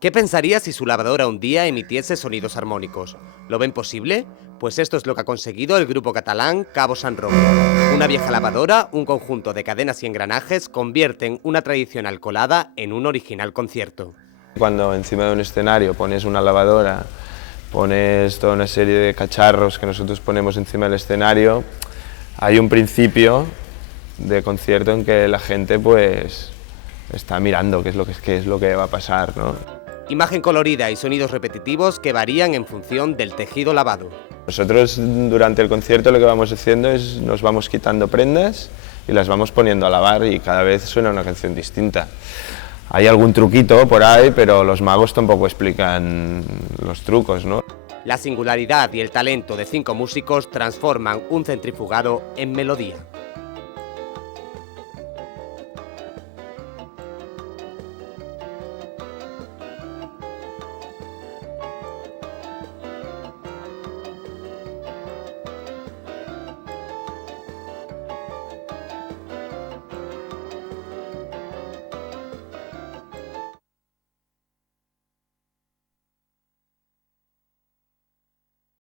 ¿Qué pensaría si su lavadora un día emitiese sonidos armónicos? ¿Lo ven posible? Pues esto es lo que ha conseguido el grupo catalán Cabo San Roque. Una vieja lavadora, un conjunto de cadenas y engranajes, convierten una tradicional colada en un original concierto. Cuando encima de un escenario pones una lavadora, pones toda una serie de cacharros que nosotros ponemos encima del escenario, hay un principio de concierto en que la gente pues está mirando qué es lo que va a pasar, ¿no? Imagen colorida y sonidos repetitivos que varían en función del tejido lavado. Nosotros durante el concierto lo que vamos haciendo es nos vamos quitando prendas y las vamos poniendo a lavar y cada vez suena una canción distinta. Hay algún truquito por ahí, pero los magos tampoco explican los trucos, ¿no? La singularidad y el talento de 5 músicos transforman un centrifugado en melodía.